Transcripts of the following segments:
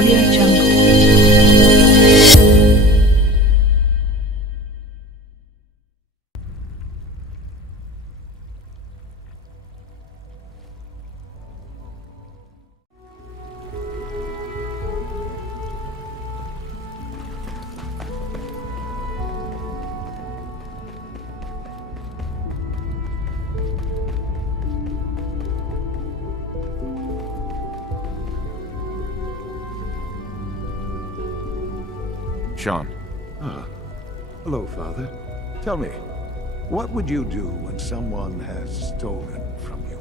Audio Jungle. Sean. Ah. Hello, Father. Tell me, what would you do when someone has stolen from you?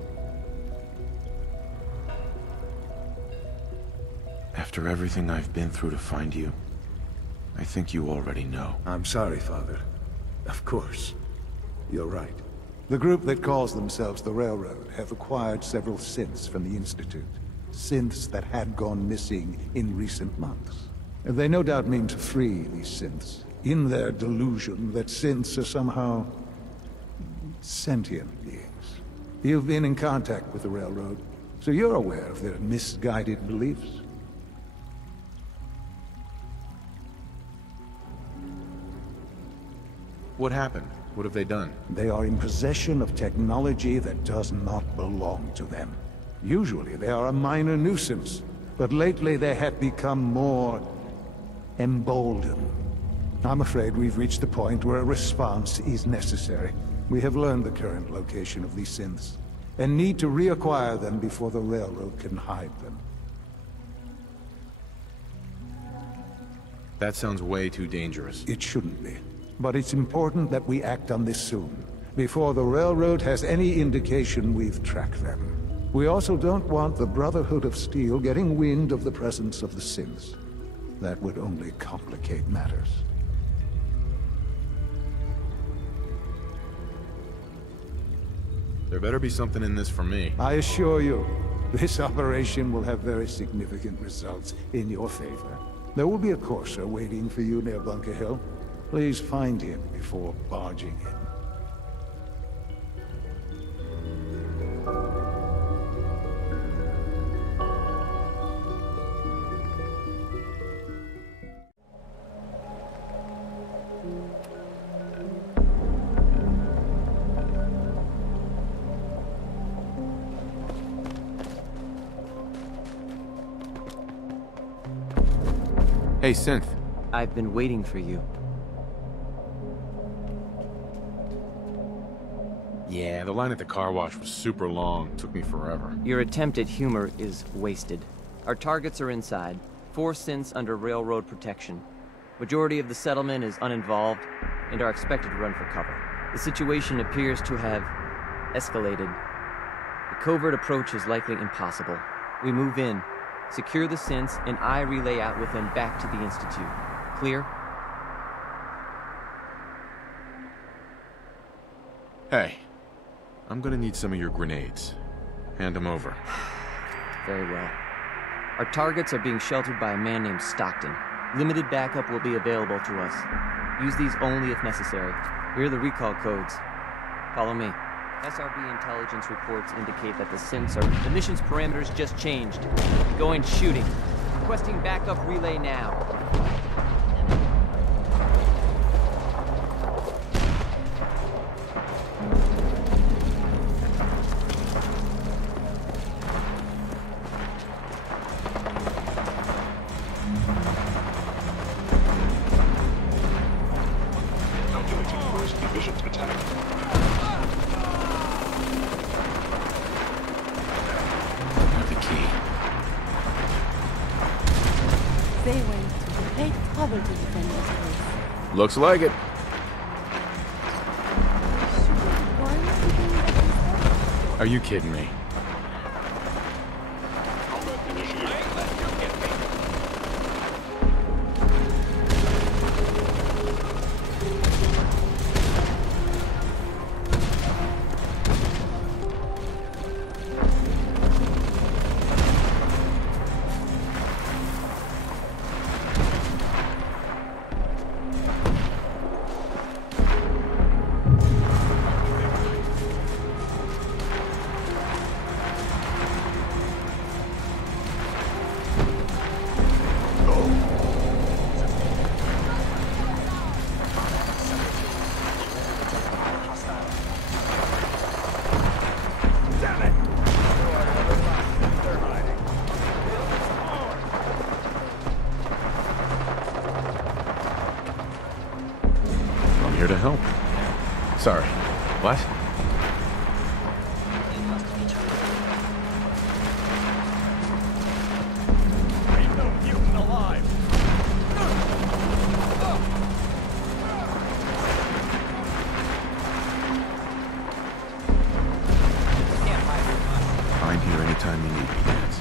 After everything I've been through to find you, I think you already know. I'm sorry, Father. Of course. You're right. The group that calls themselves the Railroad have acquired several synths from the Institute. Synths that had gone missing in recent months. They no doubt mean to free these synths, in their delusion that synths are somehow sentient beings. You've been in contact with the Railroad, so you're aware of their misguided beliefs. What happened? What have they done? They are in possession of technology that does not belong to them. Usually they are a minor nuisance, but lately they have become more emboldened. I'm afraid we've reached the point where a response is necessary. We have learned the current location of these synths, and need to reacquire them before the Railroad can hide them. That sounds way too dangerous. It shouldn't be. But it's important that we act on this soon, before the Railroad has any indication we've tracked them. We also don't want the Brotherhood of Steel getting wind of the presence of the synths. That would only complicate matters. There better be something in this for me. I assure you, this operation will have very significant results in your favor. There will be a courser waiting for you near Bunker Hill. Please find him before barging in. Hey, Synth. I've been waiting for you. Yeah, the line at the car wash was super long. Took me forever. Your attempt at humor is wasted. Our targets are inside. 4 synths under railroad protection. Majority of the settlement is uninvolved and are expected to run for cover. The situation appears to have escalated. The covert approach is likely impossible. We move in, secure the synths, and I relay out with them back to the Institute. Clear? Hey, I'm gonna need some of your grenades. Hand them over. Very well. Our targets are being sheltered by a man named Stockton. Limited backup will be available to us. Use these only if necessary. Here are the recall codes. Follow me. SRB intelligence reports indicate that the synths are... The mission's parameters just changed. Going shooting. Requesting backup relay now. Looks like it. Are you kidding me? What? Ain't no mutant alive! Can't hide from us. I'm here anytime you need me, Nance.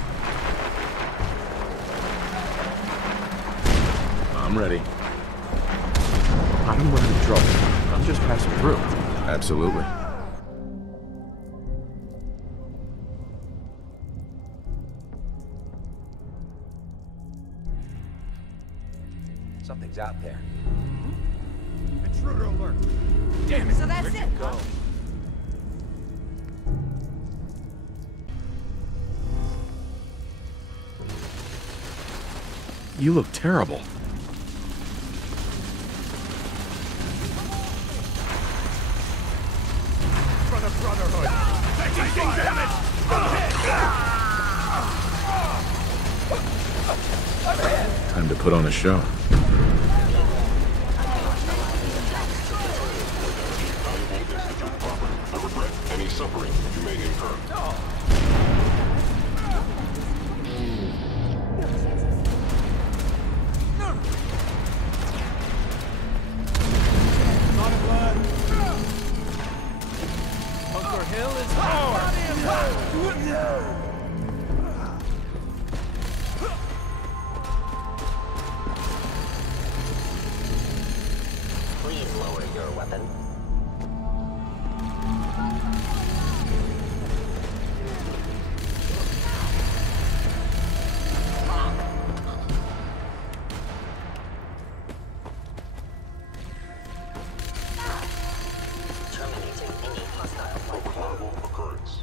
I'm ready. I'm running into trouble. I'm just passing through. Absolutely. Something's out there. Intruder alert! Damn it! So that's it, huh? You look terrible. For the Brotherhood! Taking damage! Time to put on a show. Any suffering you may incur. Bunker Hill is hard! Please lower your weapon. Terminating any hostile flight. Horrible occurrence.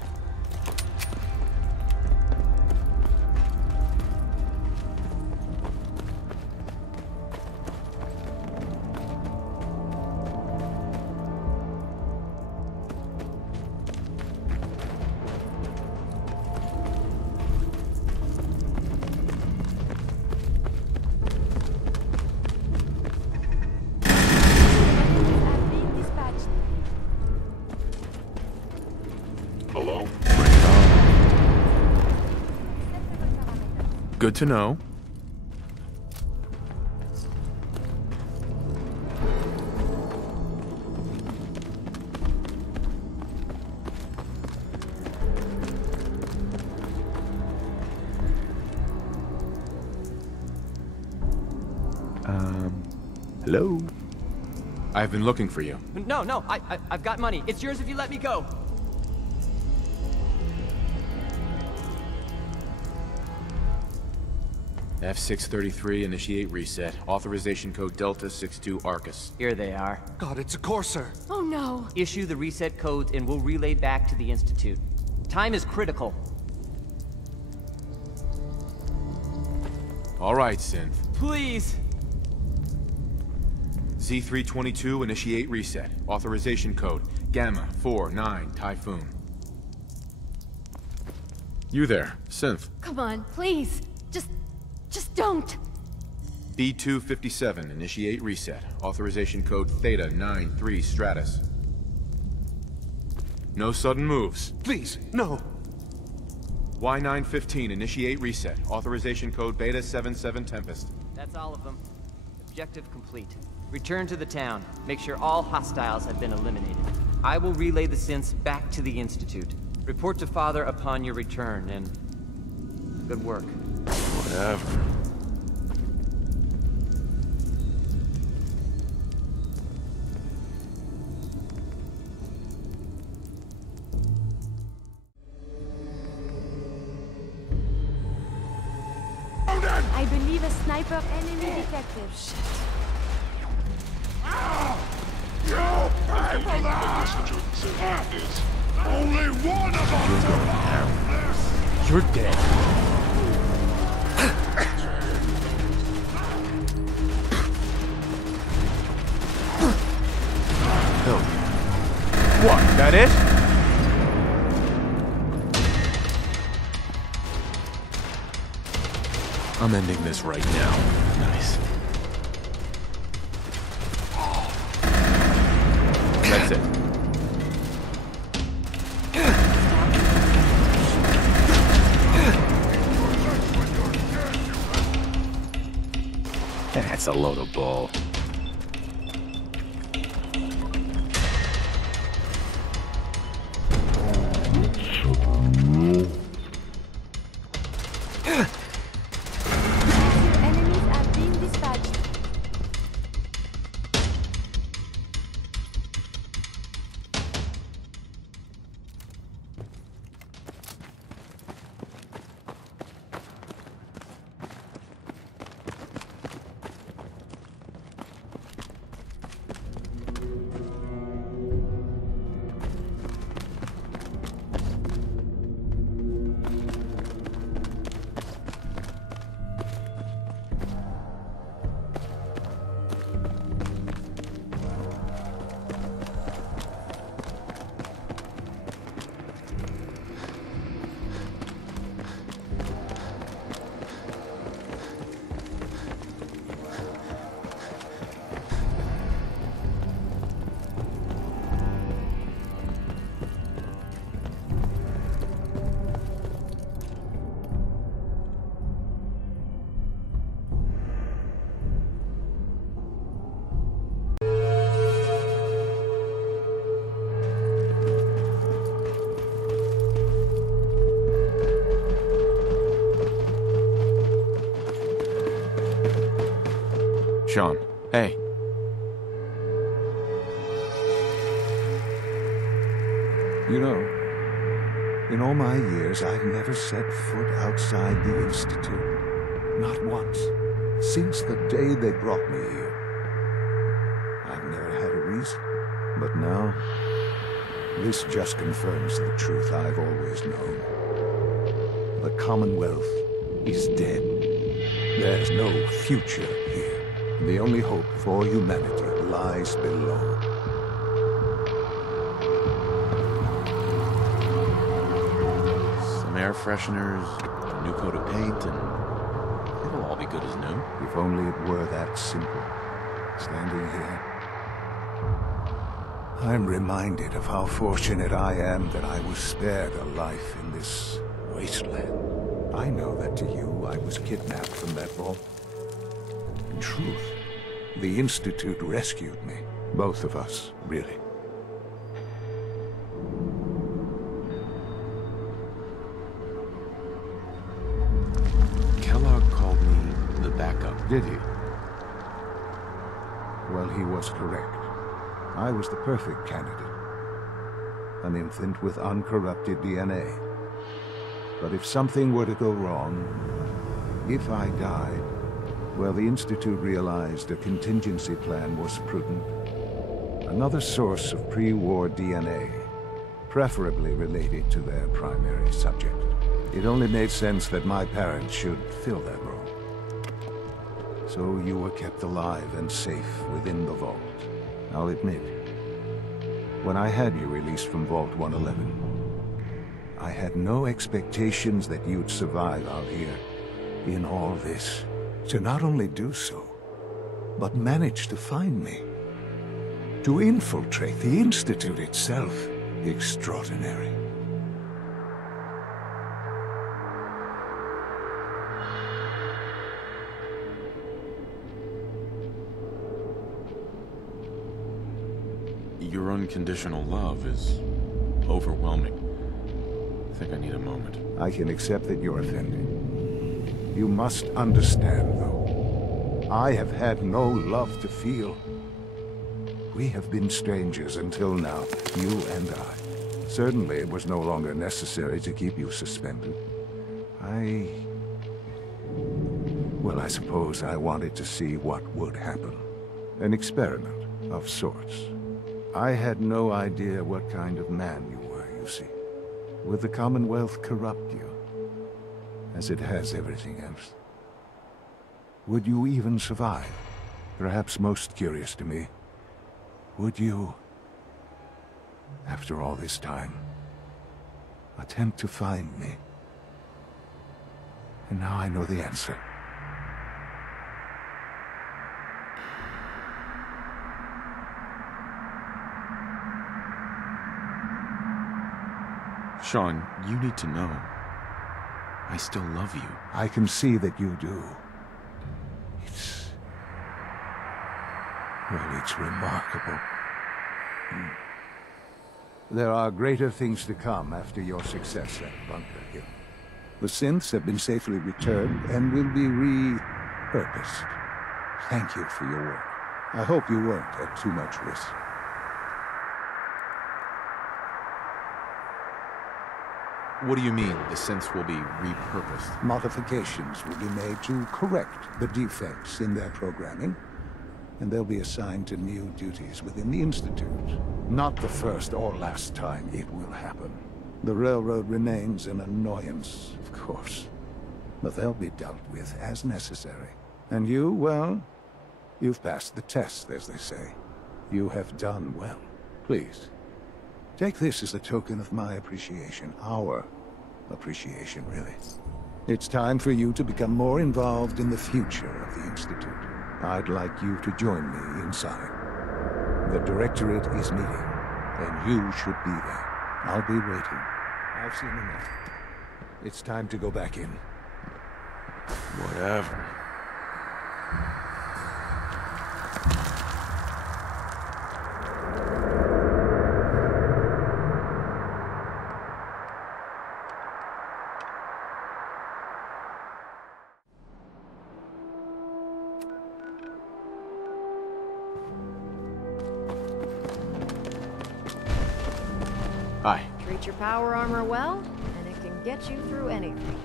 Being dispatched. Hello? Good to know. Hello? I've been looking for you. No, I've got money. It's yours if you let me go. F633, initiate reset. Authorization code Delta 62 Arcus. Here they are. God, it's a Corsair! Oh no. Issue the reset codes and we'll relay back to the Institute. Time is critical. All right, Synth. Please. Z322, initiate reset. Authorization code Gamma 49 Typhoon. You there, Synth. Come on, please. Just don't. B257, initiate reset. Authorization code Theta 93 Stratus. No sudden moves. Please, no! Y915, initiate reset. Authorization code Beta 77 Tempest. That's all of them. Objective complete. Return to the town. Make sure all hostiles have been eliminated. I will relay the synths back to the Institute. Report to Father upon your return, and good work. Whatever. I believe a sniper enemy detected. Shit. The Institute is only one of us! You're dead. What? That it? I'm ending this right now. Nice. That's it. That's a load of bull. Enemies are being dispatched. Sean, hey. You know, in all my years, I've never set foot outside the Institute. Not once. Since the day they brought me here. I've never had a reason. But now, this just confirms the truth I've always known. The Commonwealth is dead. There's no future here. The only hope for humanity lies below. Some air fresheners, a new coat of paint, and it'll all be good as new. If only it were that simple. Standing here, I'm reminded of how fortunate I am that I was spared a life in this wasteland. I know that to you, I was kidnapped from that vault. In truth, the Institute rescued me. Both of us, really. Kellogg called me the backup. Did he? Well, he was correct. I was the perfect candidate. An infant with uncorrupted DNA. But if something were to go wrong, if I died, well, the Institute realized a contingency plan was prudent. Another source of pre-war DNA, preferably related to their primary subject. It only made sense that my parents should fill that role. So you were kept alive and safe within the vault. I'll admit, when I had you released from Vault 111, I had no expectations that you'd survive out here in all this. To not only do so, but manage to find me. To infiltrate the Institute itself. Extraordinary. Your unconditional love is overwhelming. I think I need a moment. I can accept that you're offended. You must understand, though. I have had no love to feel. We have been strangers until now, you and I. Certainly it was no longer necessary to keep you suspended. Well, I suppose I wanted to see what would happen. An experiment of sorts. I had no idea what kind of man you were, you see. Would the Commonwealth corrupt you? As it has everything else. Would you even survive? Perhaps most curious to me, would you, after all this time, attempt to find me? And now I know the answer. Sean, you need to know. I still love you. I can see that you do. Well, it's remarkable. There are greater things to come after your success at Bunker Hill. The synths have been safely returned and will be repurposed. Thank you for your work. I hope you weren't at too much risk. What do you mean, the synths will be repurposed? Modifications will be made to correct the defects in their programming, and they'll be assigned to new duties within the Institute. Not the first or last time it will happen. The railroad remains an annoyance, of course, but they'll be dealt with as necessary. And you, well, you've passed the test, as they say. You have done well. Please, take this as a token of my appreciation, our appreciation, really. It's time for you to become more involved in the future of the Institute. I'd like you to join me inside. The Directorate is meeting, and you should be there. I'll be waiting. I've seen enough. It's time to go back in. Whatever. Hi. Treat your power armor well, and it can get you through anything.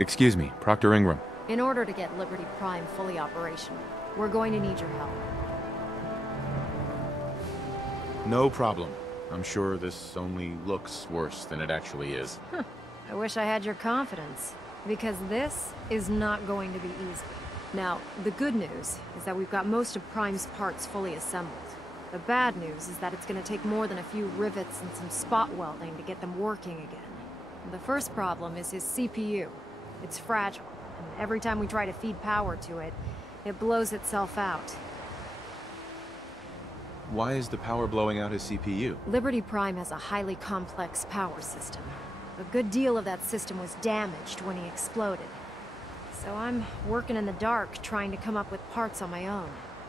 Excuse me, Proctor Ingram. In order to get Liberty Prime fully operational, we're going to need your help. No problem. I'm sure this only looks worse than it actually is. I wish I had your confidence, because this is not going to be easy. Now, the good news is that we've got most of Prime's parts fully assembled. The bad news is that it's going to take more than a few rivets and some spot welding to get them working again. The first problem is his CPU. It's fragile, and every time we try to feed power to it, it blows itself out. Why is the power blowing out his CPU? Liberty Prime has a highly complex power system. A good deal of that system was damaged when he exploded. So I'm working in the dark, trying to come up with parts on my own.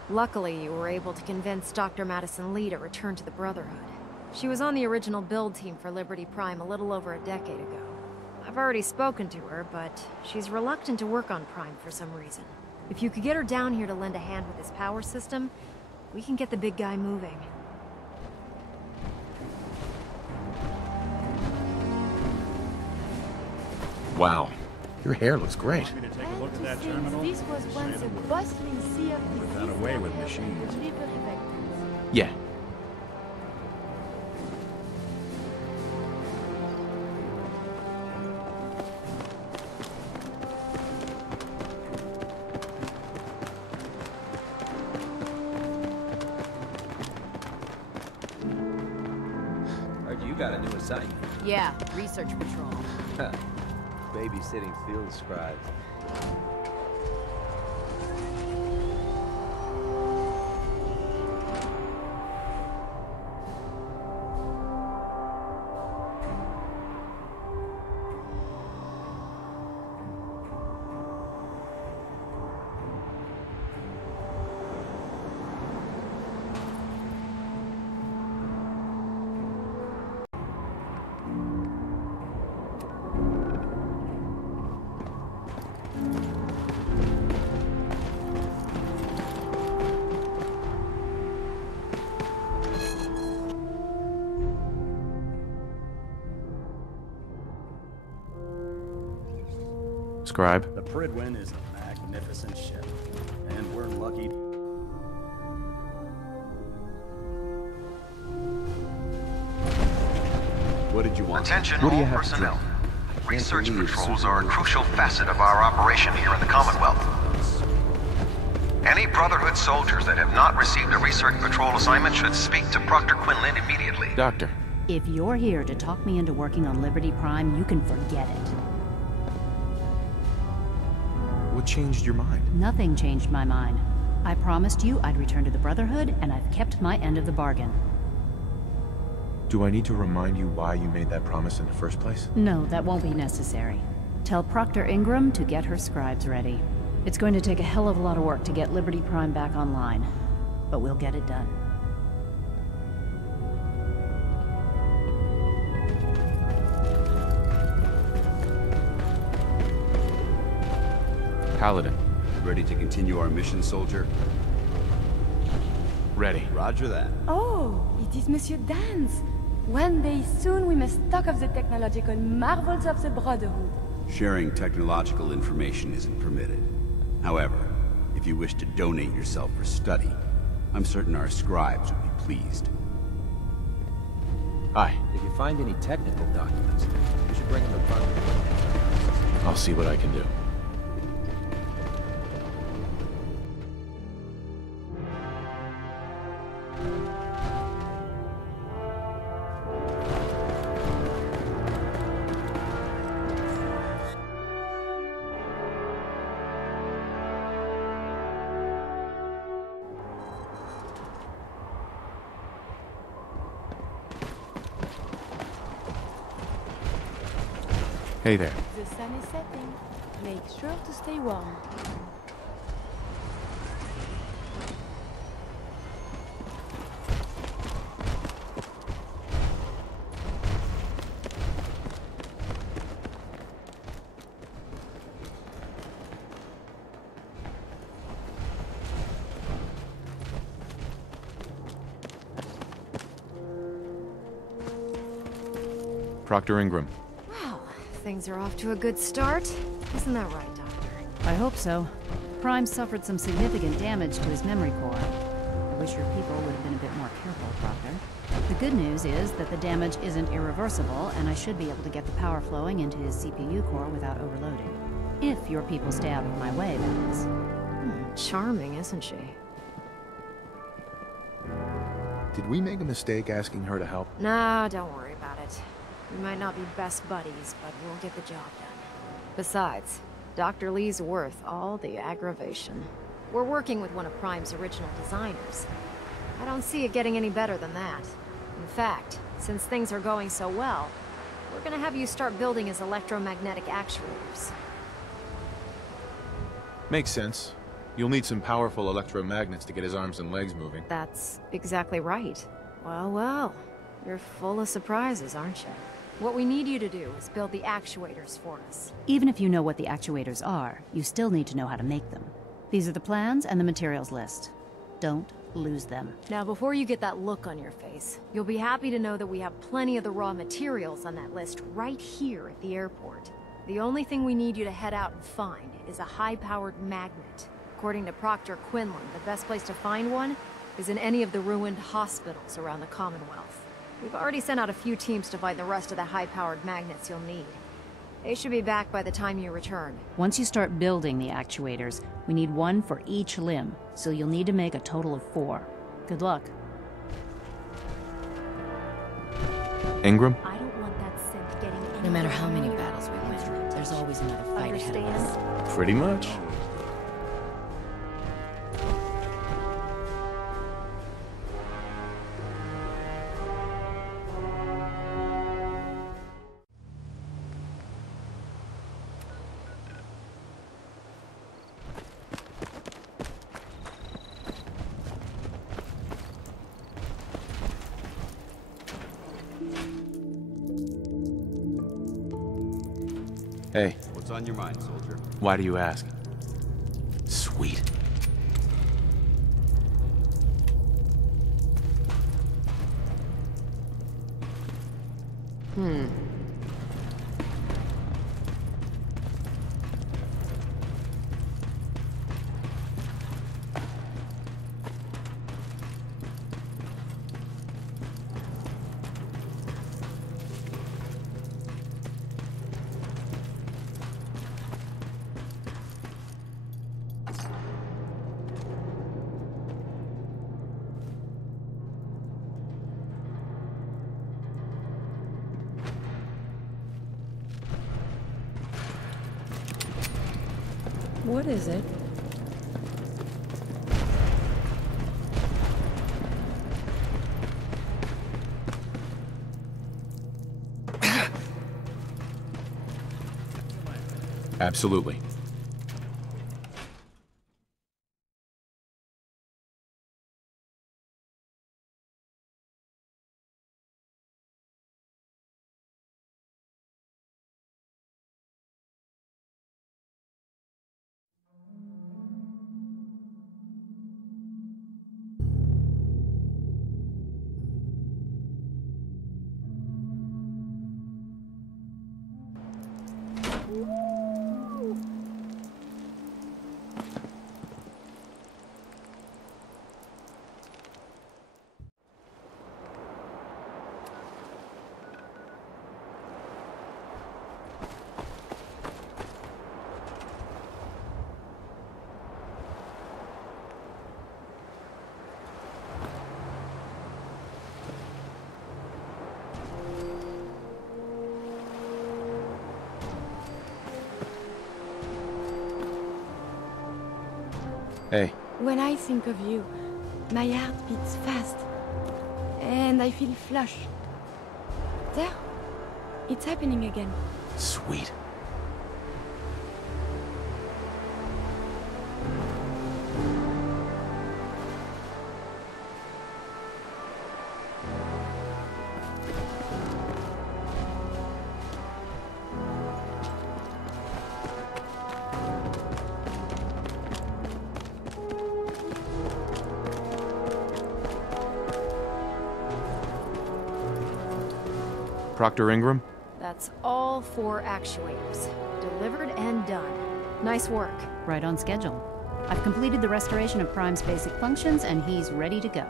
Luckily, you were able to convince Dr. Madison Lee to return to the Brotherhood. She was on the original build team for Liberty Prime a little over a decade ago. I've already spoken to her, but she's reluctant to work on Prime for some reason. If you could get her down here to lend a hand with his power system, we can get the big guy moving. Wow. Your hair looks great. Want me to take a look at that terminal? This was once a bustling sea of We've done away with machines. Yeah. Heard you got a new assignment. Yeah, research patrol. Babysitting field scribes. Scribe. The Pridwin is a magnificent ship, and we're lucky. What did you want? Attention What do you all have to personnel. drink? Research believe patrols are a crucial facet of our operation here in the Commonwealth. Any Brotherhood soldiers that have not received a research patrol assignment should speak to Proctor Quinlan immediately. Doctor. If you're here to talk me into working on Liberty Prime, you can forget it. What changed your mind? Nothing changed my mind. I promised you I'd return to the Brotherhood, and I've kept my end of the bargain. Do I need to remind you why you made that promise in the first place? No, that won't be necessary. Tell Proctor Ingram to get her scribes ready. It's going to take a hell of a lot of work to get Liberty Prime back online, but we'll get it done. Paladin. Ready to continue our mission, soldier? Ready. Roger that. Oh, it is Monsieur Dan's. One day soon we must talk of the technological marvels of the Brotherhood. Sharing technological information isn't permitted. However, if you wish to donate yourself for study, I'm certain our scribes would be pleased. Aye. If you find any technical documents, you should bring them to front. I'll see what I can do. Hey there. The sun is setting. Make sure to stay warm. Proctor Ingram. Things are off to a good start. Isn't that right, Doctor? I hope so. Prime suffered some significant damage to his memory core. I wish your people would have been a bit more careful, Proctor. The good news is that the damage isn't irreversible, and I should be able to get the power flowing into his CPU core without overloading. If your people stay out of my way, that is. Charming, isn't she? Did we make a mistake asking her to help? Nah, don't worry about it. We might not be best buddies, but we'll get the job done. Besides, Dr. Lee's worth all the aggravation. We're working with one of Prime's original designers. I don't see it getting any better than that. In fact, since things are going so well, we're gonna have you start building his electromagnetic actuators. Makes sense. You'll need some powerful electromagnets to get his arms and legs moving. That's exactly right. Well, you're full of surprises, aren't you? What we need you to do is build the actuators for us. Even if you know what the actuators are, you still need to know how to make them. These are the plans and the materials list. Don't lose them. Now, before you get that look on your face, you'll be happy to know that we have plenty of the raw materials on that list right here at the airport. The only thing we need you to head out and find is a high-powered magnet. According to Proctor Quinlan, the best place to find one is in any of the ruined hospitals around the Commonwealth. We've already sent out a few teams to find the rest of the high-powered magnets you'll need. They should be back by the time you return. Once you start building the actuators, we need one for each limb, so you'll need to make a total of 4. Good luck. Ingram? I don't want that scent getting any. No matter how many battles we win, there's always another fight ahead of us. Pretty much. Hey. What's on your mind, soldier? Why do you ask? Sweet. What is it? Absolutely. Hey. When I think of you, my heart beats fast. And I feel flush. There. It's happening again. Sweet. Proctor Ingram? That's all 4 actuators. Delivered and done. Nice work. Right on schedule. I've completed the restoration of Prime's basic functions, and he's ready to go.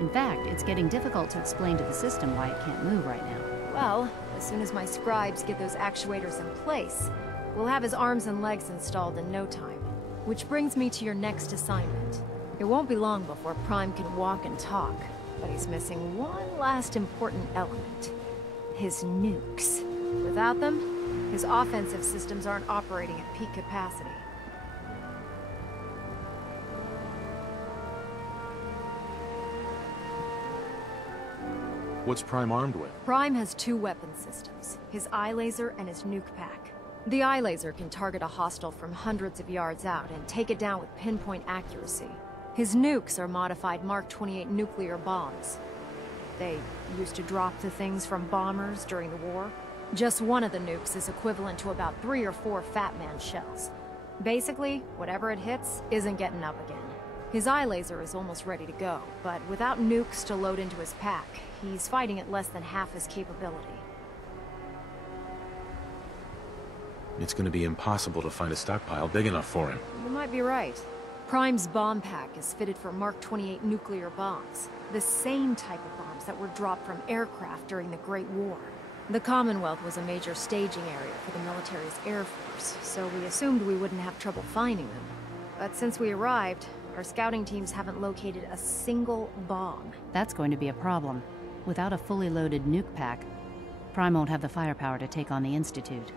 In fact, it's getting difficult to explain to the system why it can't move right now. Well, as soon as my scribes get those actuators in place, we'll have his arms and legs installed in no time. Which brings me to your next assignment. It won't be long before Prime can walk and talk, but he's missing one last important element. His nukes. Without them, his offensive systems aren't operating at peak capacity. What's Prime armed with? Prime has 2 weapon systems, his eye laser and his nuke pack. The eye laser can target a hostile from hundreds of yards out and take it down with pinpoint accuracy. His nukes are modified Mark 28 nuclear bombs. They used to drop the things from bombers during the war. Just one of the nukes is equivalent to about 3 or 4 Fat Man shells. Basically, whatever it hits isn't getting up again. His eye laser is almost ready to go, but without nukes to load into his pack, he's fighting at less than half his capability. It's gonna be impossible to find a stockpile big enough for him. You might be right. Prime's bomb pack is fitted for Mark 28 nuclear bombs, the same type of bombs that were dropped from aircraft during the Great War. The Commonwealth was a major staging area for the military's Air Force, so we assumed we wouldn't have trouble finding them. But since we arrived, our scouting teams haven't located a single bomb. That's going to be a problem. Without a fully loaded nuke pack, Prime won't have the firepower to take on the Institute.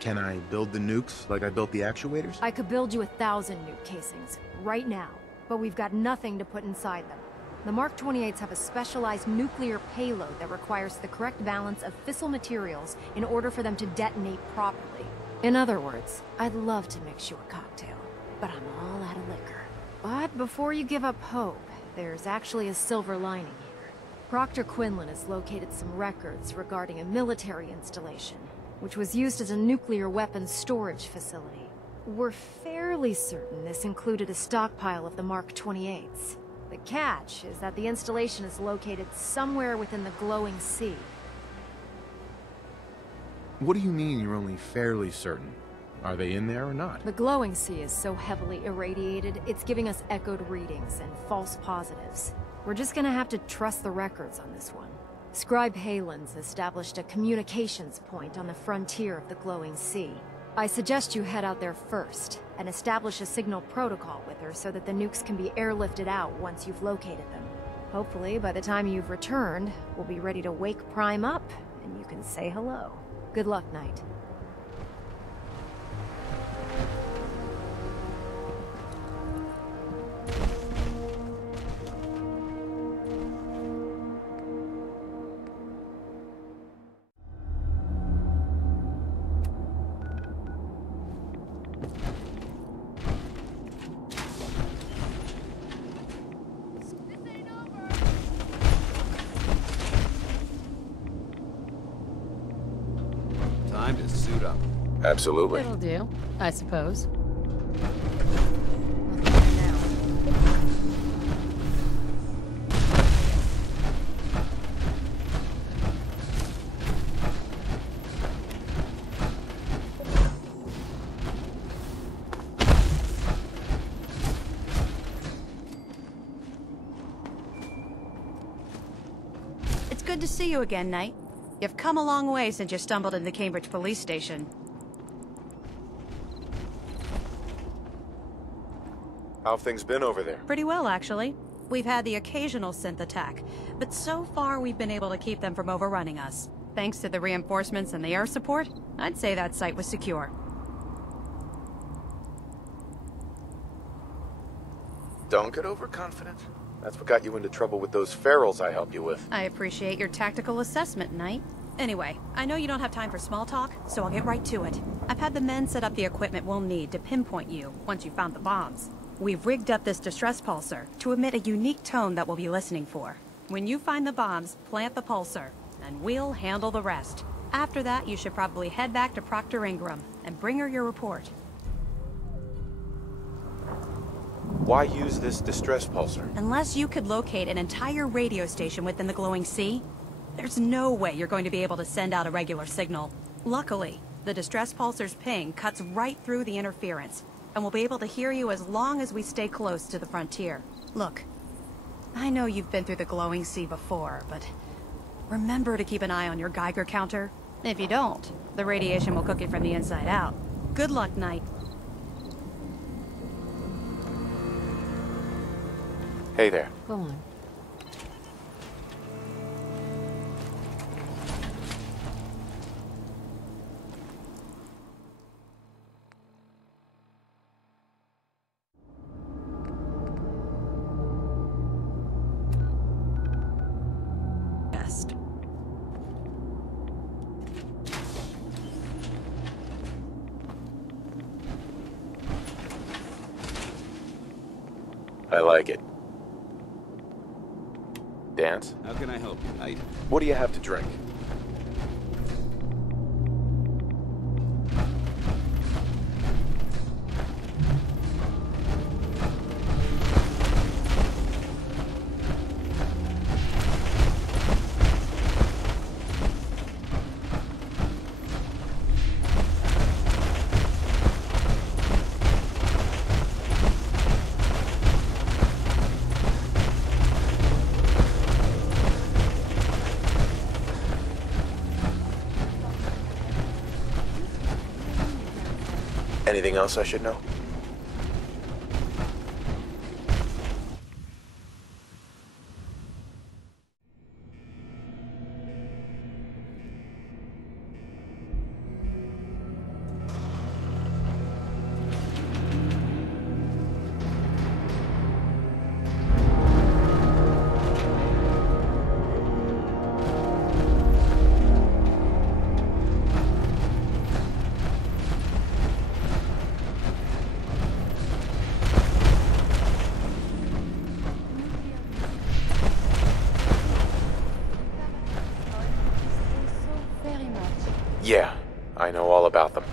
Can I build the nukes like I built the actuators? I could build you 1,000 nuke casings, right now, but we've got nothing to put inside them. The Mark 28s have a specialized nuclear payload that requires the correct balance of fissile materials in order for them to detonate properly. In other words, I'd love to mix you a cocktail, but I'm all out of liquor. But before you give up hope, there's actually a silver lining here. Proctor Quinlan has located some records regarding a military installation, which was used as a nuclear weapons storage facility. We're fairly certain this included a stockpile of the Mark 28s. The catch is that the installation is located somewhere within the glowing sea. What do you mean you're only fairly certain? Are they in there or not? The glowing sea is so heavily irradiated, it's giving us echoed readings and false positives. We're just gonna have to trust the records on this one. Scribe Halen's established a communications point on the frontier of the glowing sea. I suggest you head out there first, and establish a signal protocol with her so that the nukes can be airlifted out once you've located them. Hopefully, by the time you've returned, we'll be ready to wake Prime up, and you can say hello. Good luck, Knight. Time to suit up. Absolutely. It'll do, I suppose. It's good to see you again, Knight. You've come a long way since you stumbled into the Cambridge police station. How have things been over there? Pretty well, actually. We've had the occasional synth attack, but so far we've been able to keep them from overrunning us. Thanks to the reinforcements and the air support, I'd say that site was secure. Don't get overconfident. That's what got you into trouble with those ferals I helped you with. I appreciate your tactical assessment, Knight. Anyway, I know you don't have time for small talk, so I'll get right to it. I've had the men set up the equipment we'll need to pinpoint you once you've found the bombs. We've rigged up this distress pulsar to emit a unique tone that we'll be listening for. When you find the bombs, plant the pulsar, and we'll handle the rest. After that, you should probably head back to Proctor Ingram and bring her your report. Why use this distress pulsar? Unless you could locate an entire radio station within the glowing sea, there's no way you're going to be able to send out a regular signal. Luckily, the distress pulsar's ping cuts right through the interference, and we'll be able to hear you as long as we stay close to the frontier. Look, I know you've been through the glowing sea before, but remember to keep an eye on your Geiger counter. If you don't, the radiation will cook you from the inside out. Good luck, Knight. Hey there. Go on. Best. I like it. Dance? How can I help you, Knight? What do you have to drink? Anything else I should know? Yeah, I know all about them.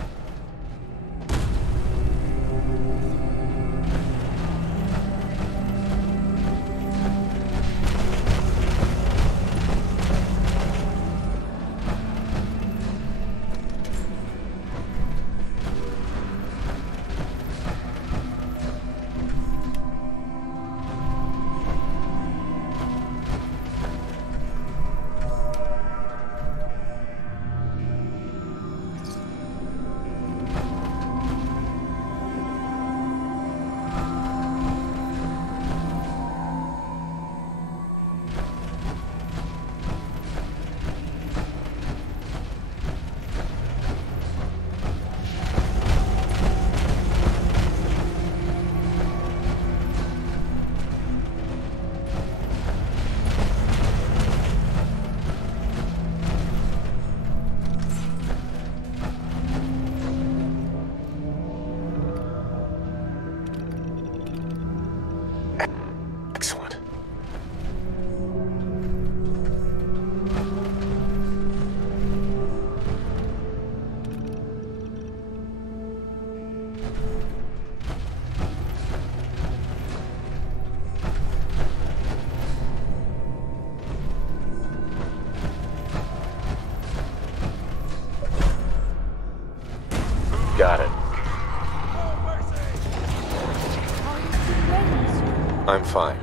I'm fine.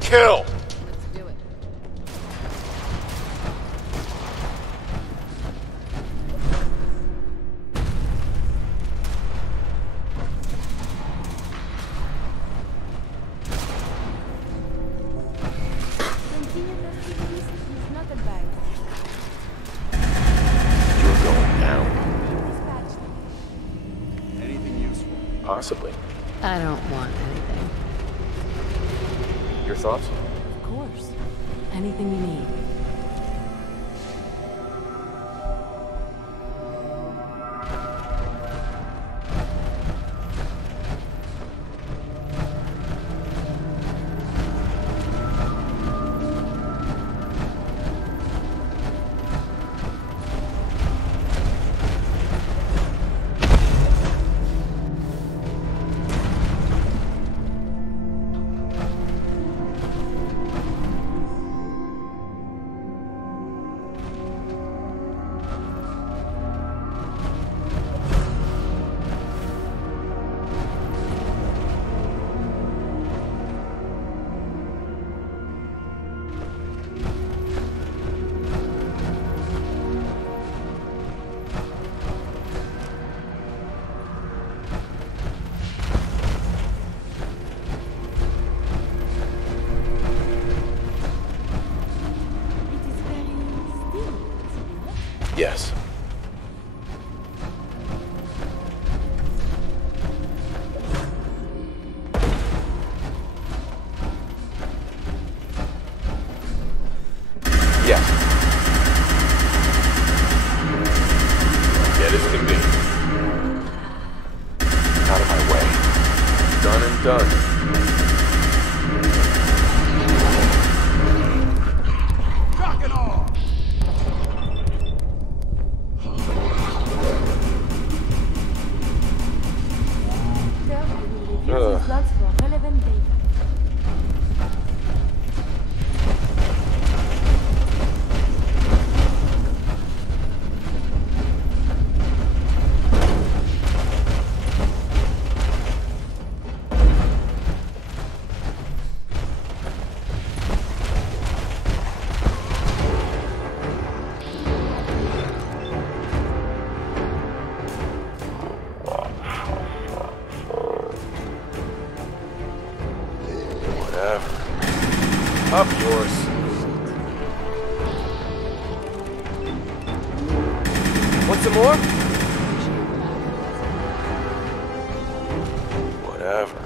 Kill! Let's do it. Continue festivities is not advised. You're going down. Dispatched. Anything useful? Possibly. I don't want anything. Your thoughts? Of course. Anything you need. Yes. Yes. Dead as can be. Out of my way. Done and done. Slots for relevant data. Up yours. Want some more? Whatever.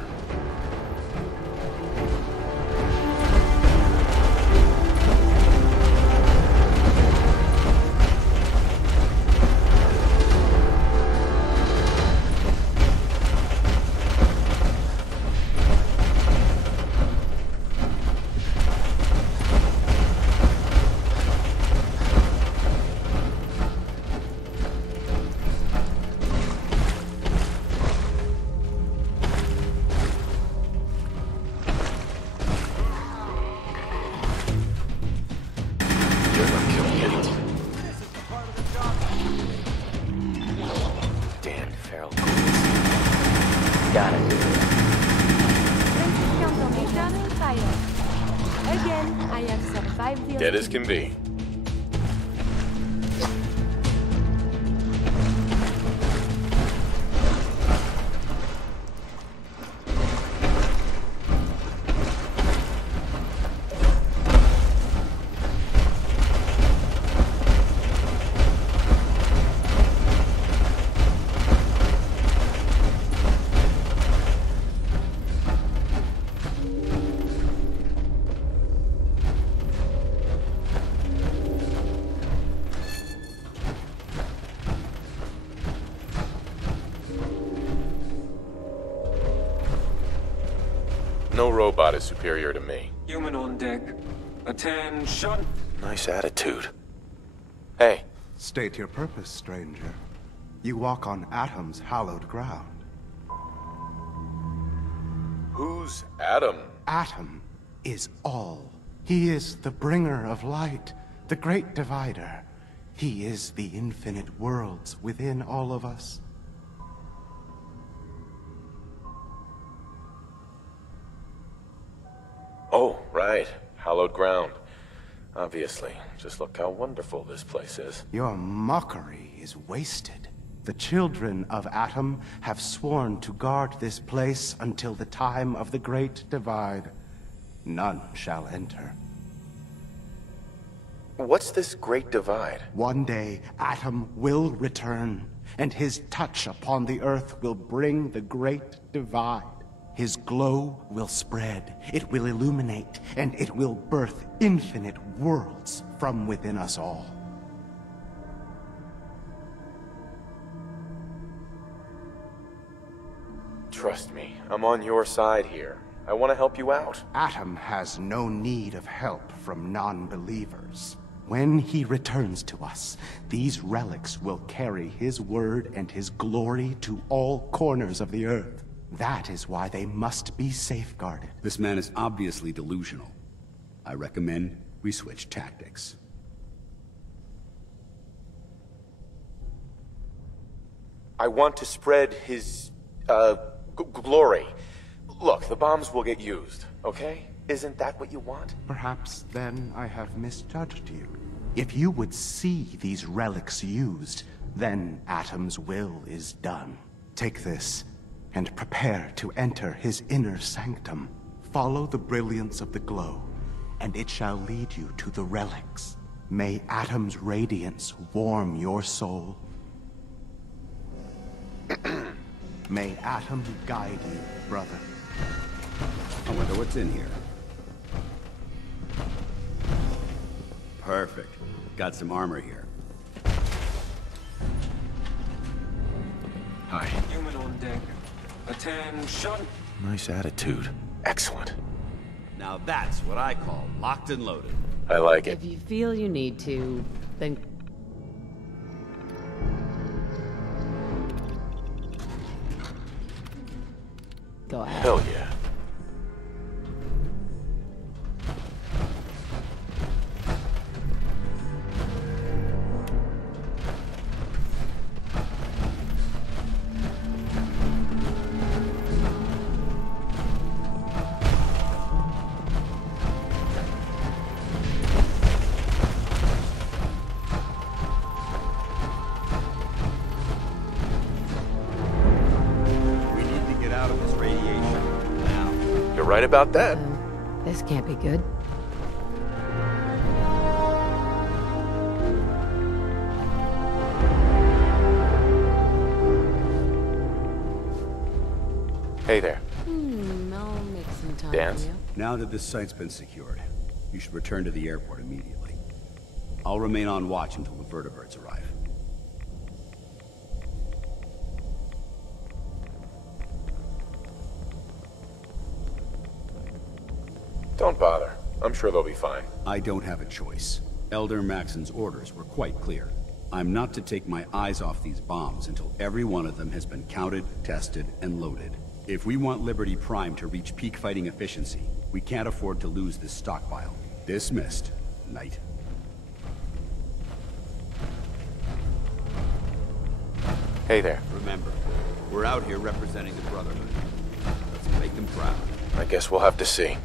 Got it. Confirmation fire. Again, I have survived the Dead as can be. No robot is superior to me. Human on deck. Attention. Nice attitude. Hey. State your purpose, stranger. You walk on Atom's hallowed ground. Who's Atom? Atom is all. He is the bringer of light, the great divider. He is the infinite worlds within all of us. Oh, right. Hallowed ground. Obviously. Just look how wonderful this place is. Your mockery is wasted. The children of Atom have sworn to guard this place until the time of the Great Divide. None shall enter. What's this Great Divide? One day, Atom will return, and his touch upon the Earth will bring the Great Divide. His glow will spread, it will illuminate, and it will birth infinite worlds from within us all. Trust me, I'm on your side here. I want to help you out. Atom has no need of help from non-believers. When he returns to us, these relics will carry his word and his glory to all corners of the Earth. That is why they must be safeguarded. This man is obviously delusional. I recommend we switch tactics. I want to spread his, glory. Look, the bombs will get used, okay? Isn't that what you want? Perhaps then I have misjudged you. If you would see these relics used, then Atom's will is done. Take this, and prepare to enter his inner sanctum. Follow the brilliance of the glow, and it shall lead you to the relics. May Atom's radiance warm your soul. May Atom guide you, brother. I wonder what's in here. Perfect. Got some armor here. Hi. Human on deck. Attention! Nice attitude. Excellent. Now that's what I call locked and loaded. I like it. If you feel you need to, then... Go ahead. Hell yeah. Right about that. This can't be good. Hey there. I'll make some time Dance? for you. Now that this site's been secured, you should return to the airport immediately. I'll remain on watch until the vertebrates arrive. Don't bother. I'm sure they'll be fine. I don't have a choice. Elder Maxon's orders were quite clear. I'm not to take my eyes off these bombs until every one of them has been counted, tested, and loaded. If we want Liberty Prime to reach peak fighting efficiency, we can't afford to lose this stockpile. Dismissed, Knight. Hey there. Remember, we're out here representing the Brotherhood. Let's make them proud. I guess we'll have to see.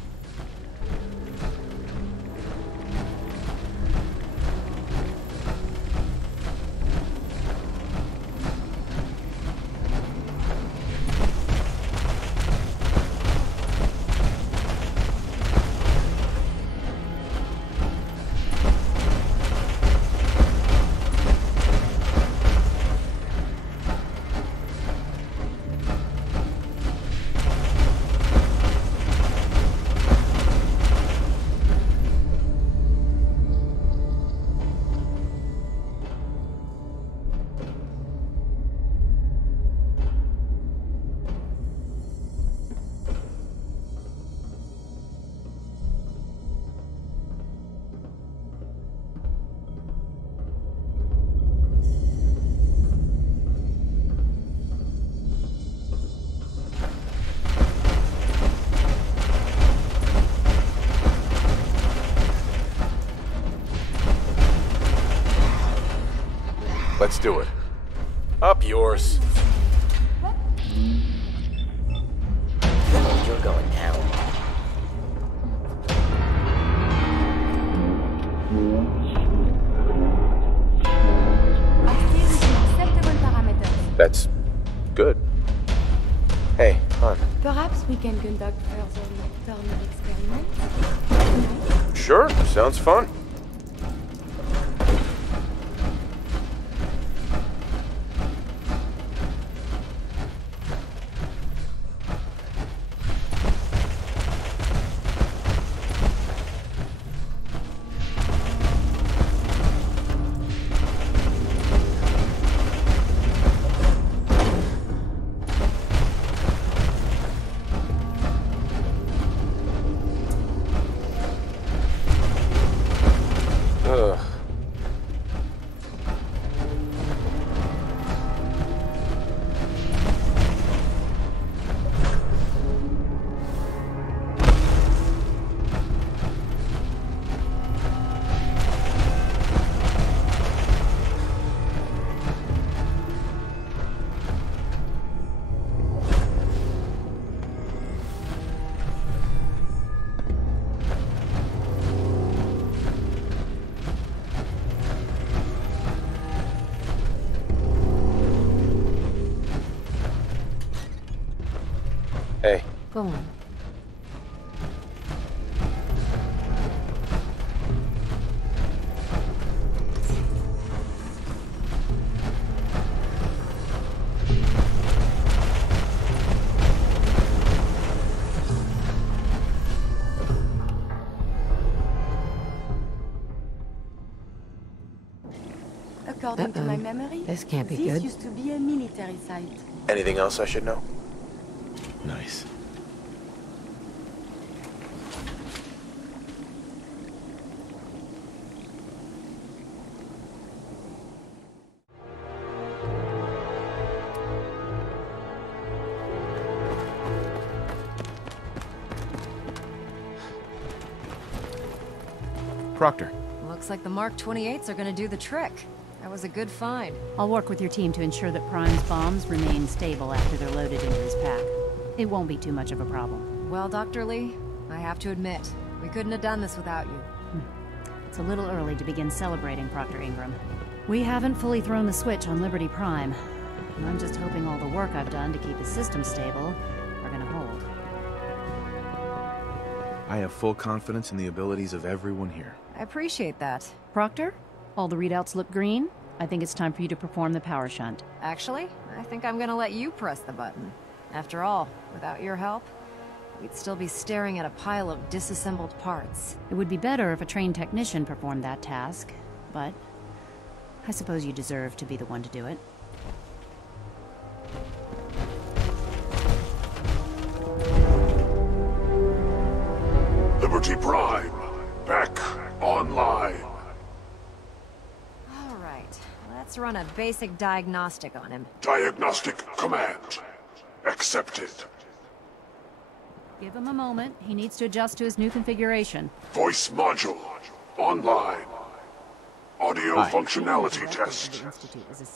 Let's do it. Up yours. You're going down. That's good. Hey, hon. Perhaps we can conduct further nocturnal experiments? Sure, sounds fun. Hey. Go on. According to my memory, This can't be this good. used to be a military site. Anything else I should know? Nice. Proctor. Looks like the Mark 28s are gonna do the trick. That was a good find. I'll work with your team to ensure that Prime's bombs remain stable after they're loaded into his pack. It won't be too much of a problem. Well, Dr. Lee, I have to admit, we couldn't have done this without you. It's a little early to begin celebrating, Proctor Ingram. We haven't fully thrown the switch on Liberty Prime. And I'm just hoping all the work I've done to keep his system stable are gonna hold. I have full confidence in the abilities of everyone here. I appreciate that. Proctor, all the readouts look green. I think it's time for you to perform the power shunt. Actually, I think I'm gonna let you press the button. After all, without your help, we'd still be staring at a pile of disassembled parts. It would be better if a trained technician performed that task, but I suppose you deserve to be the one to do it. Liberty Prime, back online. All right, let's run a basic diagnostic on him. Diagnostic command accepted. Give him a moment. He needs to adjust to his new configuration. Voice module online. Audio functionality test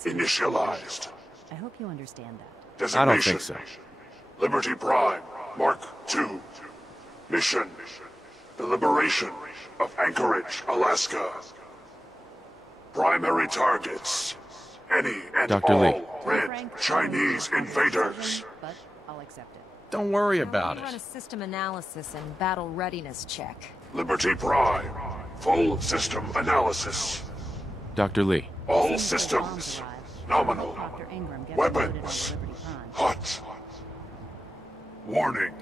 initialized. I hope you understand that. Designation. I don't think so. Liberty Prime, Mark II. Mission: the liberation of Anchorage, Alaska. Primary targets: any and Dr. all Lee. red Chinese invaders. But I'll accept it. Don't worry about Run a it. system analysis and battle readiness check. Liberty Prime, full system analysis. Dr. Lee. All systems nominal. Dr. Ingram gets Weapons loaded on Liberty Prime. hot. Warning.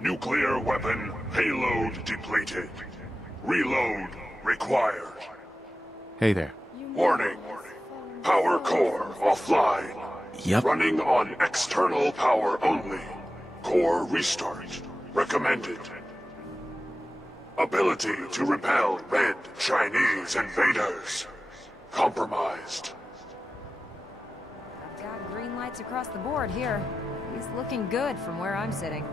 Nuclear weapon payload depleted. Reload required. Hey there. Warning. Power core offline. Yep. Running on external power only. Core restart recommended. Ability to repel red Chinese invaders compromised. I've got green lights across the board here. He's looking good from where I'm sitting.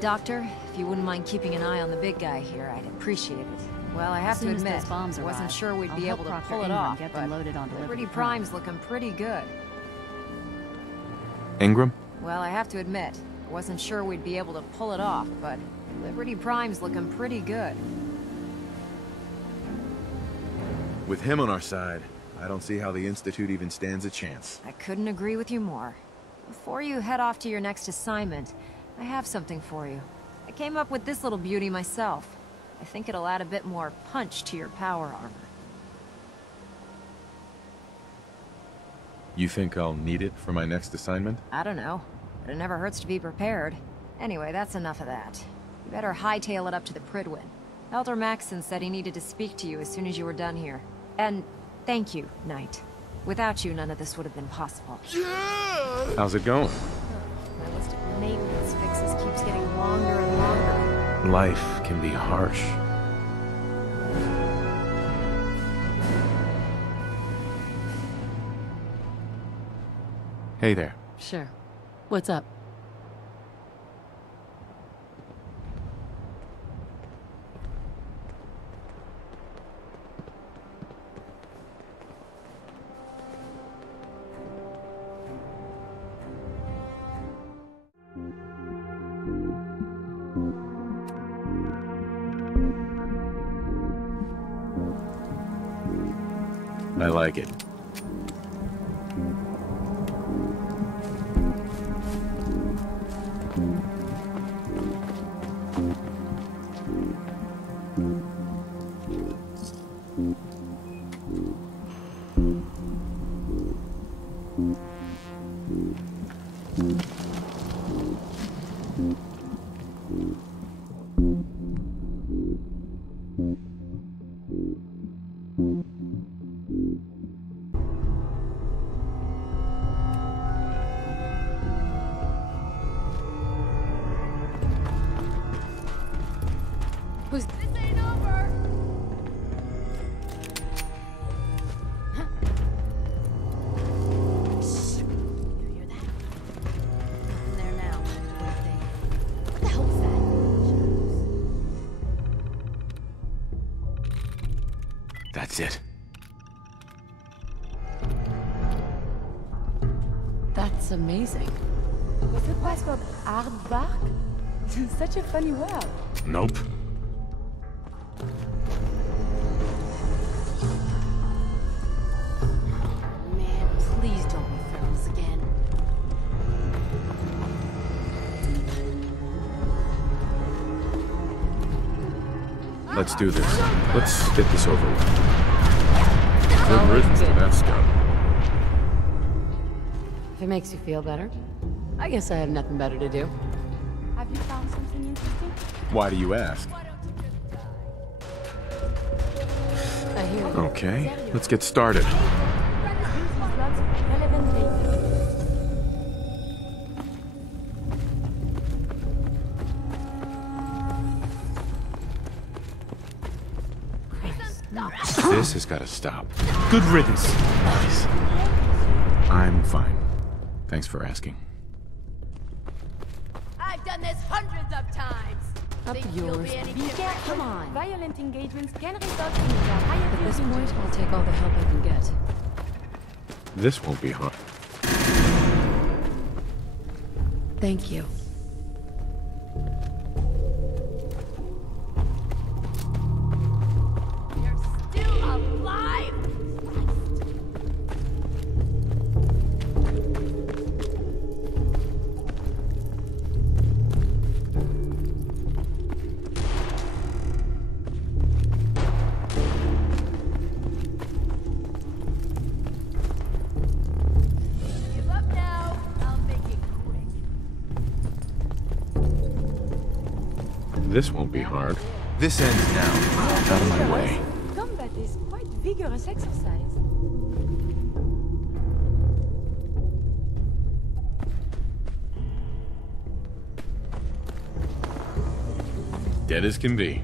Doctor, if you wouldn't mind keeping an eye on the big guy here, I'd appreciate it. Well, I have to As soon as admit, those bombs wasn't arrive, sure we'd I'll be help able to Proctor pull it Ingram off, get but them loaded onto Liberty Prime's looking pretty good. Ingram? Well, I have to admit, I wasn't sure we'd be able to pull it off, but Liberty Prime's looking pretty good. With him on our side, I don't see how the Institute even stands a chance. I couldn't agree with you more. Before you head off to your next assignment, I have something for you. I came up with this little beauty myself. I think it'll add a bit more punch to your power armor. You think I'll need it for my next assignment? I don't know, but it never hurts to be prepared. Anyway, that's enough of that. You better hightail it up to the Pridwin. Elder Maxson said he needed to speak to you as soon as you were done here. And thank you, Knight. Without you, none of this would have been possible. How's it going? My list of maintenance fixes keeps getting longer and longer. Life can be harsh. Hey there. Sure. What's up? I like it. This ain't over! Shh. You hear that? Nothing there now. What the hell was that? That's it. That's amazing. Was the password aardvark? Such a funny word. Nope. Man, please don't be ferals again. Let's do this. Let's get this over with. Good riddance to that scum. If it makes you feel better, I guess I have nothing better to do. Have you found something interesting? Why do you ask? I hear you. Okay, let's get started. This has got to stop. Good riddance. Nice. I'm fine. Thanks for asking. I've done this hundreds of times. Up Think you'll yours. be any Be different? come on. Violent engagements can result in either higher At this field point, injury. I'll take all the help I can get. This won't be hard. Thank you. You're still alive! Give up now. I'll make it quick. This won't be hard. This ends now. Out of my way. Combat is quite vigorous exercise. Dead as can be.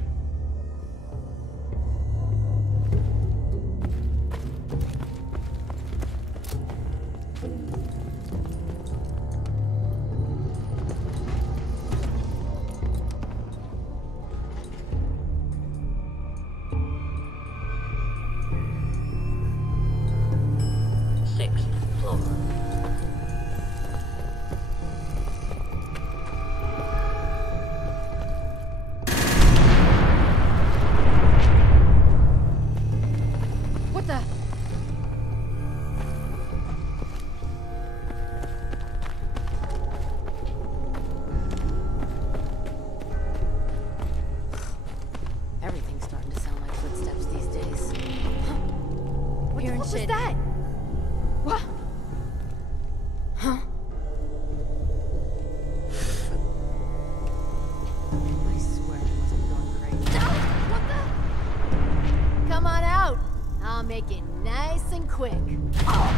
What was that? What? Huh? I swear I wasn't going crazy. What the? Come on out. I'll make it nice and quick. Oh.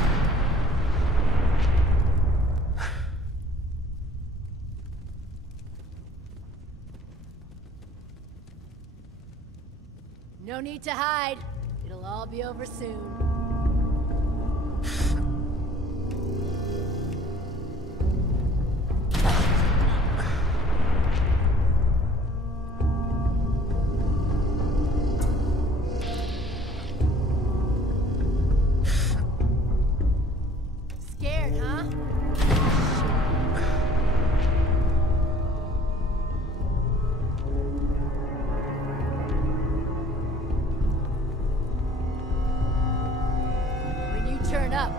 No need to hide. It'll all be over soon. Scared, huh? Turn up.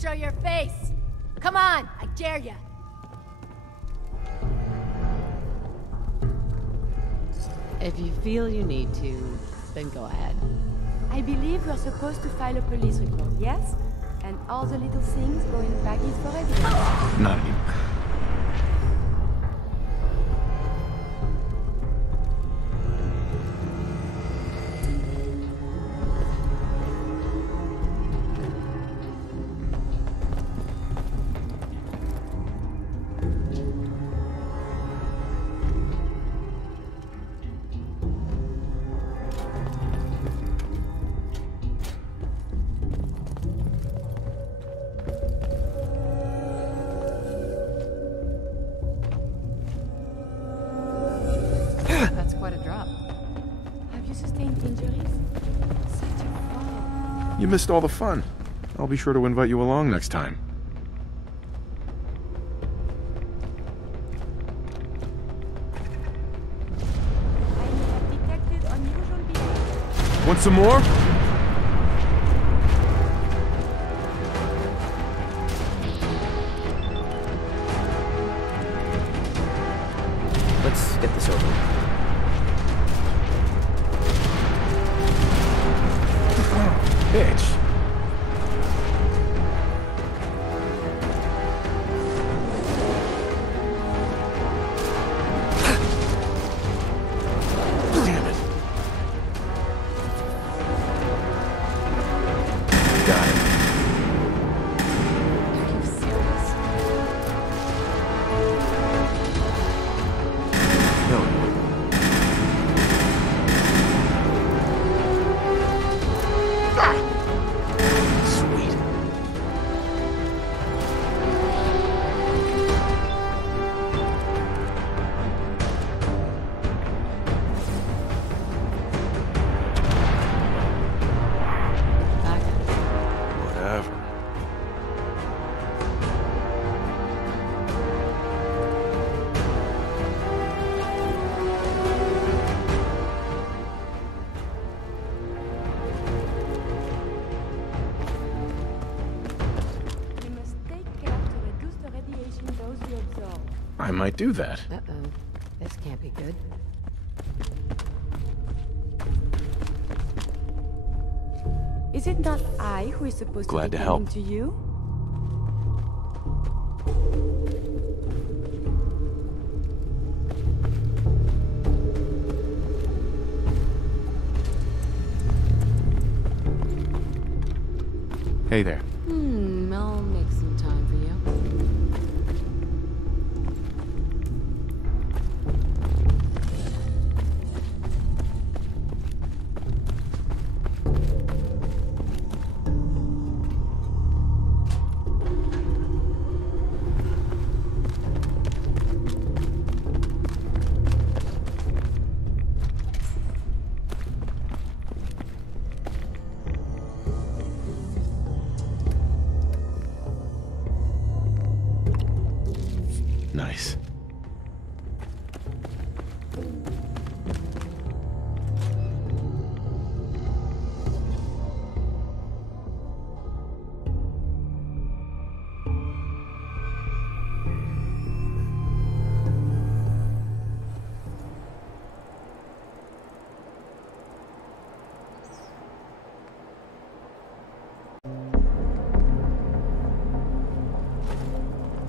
Show your face. Come on, I dare ya. If you feel you need to, then go ahead. I believe we're supposed to file a police report, yes? And all the little things go in baggies for evidence. Not anymore. That's quite a drop. Have you sustained injuries? Such a fall. You missed all the fun. I'll be sure to invite you along next time. I have detected unusual behavior. Want some more? Let's get this over with. Bitch. Damn it. Got it. Are you serious? No. Sweet. Whatever. You must take care to reduce the radiation dose you absorb. I might do that. Uh-oh. This can't be good. Is it not I who is supposed Glad to to be help. coming to you? Hey there. I'll make some time for you. Nice.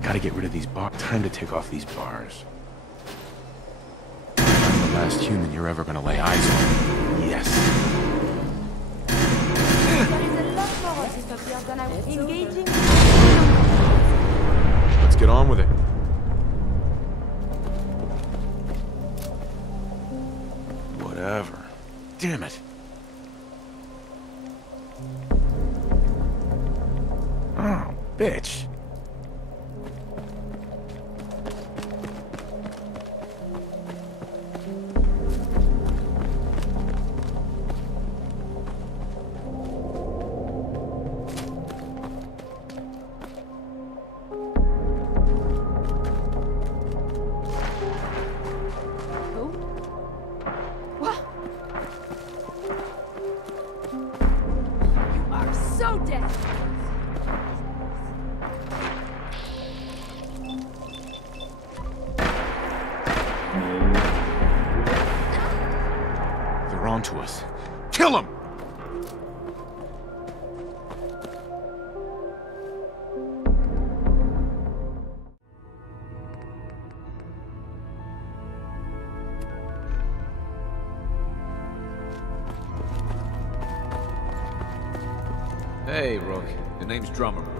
Gotta get rid of these bars. Time to take off these bars. I'm the last human you're ever gonna lay eyes on. Yes. Let's get on with it. Whatever. Damn it. Oh, bitch. To us. Kill him! Hey, Rook. Your name's Drummer Boy.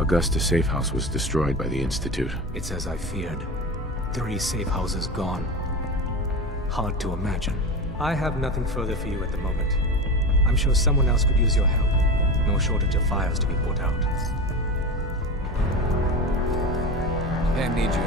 Augusta safe house was destroyed by the Institute. It's as I feared. 3 safe houses gone. Hard to imagine. I have nothing further for you at the moment. I'm sure someone else could use your help. No shortage of fires to be put out. Pam needs you.